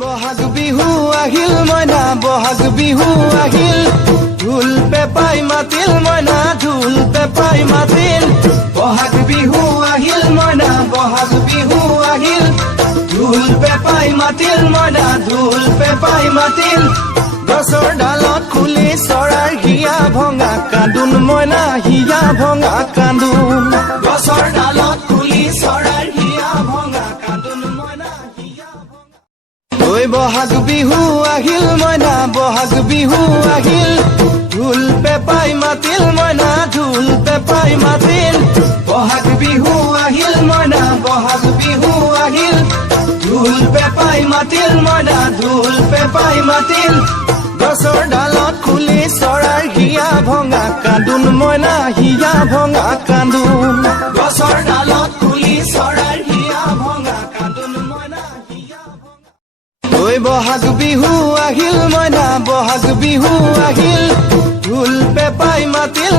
বহাগ বিহু আহিল মইনা বহাগ বিহু আহিল ঢোল পেপাই মাতিল মইনা ঢোল পেপাই মাতিল বহাগ বিহু আহিল মইনা বহাগ বিহু আহিল ঢোল পেপাই মাতিল মইনা ঢোল পেপাই মাতিল গছৰ ডালত খুলি চৰাইৰ হিয়া ভঙা কান্দোন মইনা হিয়া ভঙা কান্দোন গছৰ ডালত খুলি চৰাইৰ হিয়া ভঙা কান্দোন মইনা হিয়া ভঙা ঐ বহাগ বিহু আহিল মইনা বহাগ বিহু আহিল ঢোল পেপাই মাতিল মইনা ঢোল পেপাই মাতিল বহাগ বিহু আহিল মইনা বহাগ বিহু আহিল ঢোল পেপাই মাতিল মইনা ঢোল পেপাই মাতিল গছৰ ডালত খুলি চৰাইৰ হিয়া ভঙা কান্দোন মইনা হিয়া ভঙা কান্দোন গছৰ ডালত খুলি চৰাইৰ হিয়া ভঙা কান্দোন মইনা হিয়া ভঙা ঐ বহাগ বিহু আহিল মইনা বহাগ বিহু আহিল ঢোল পেপাই মাতিল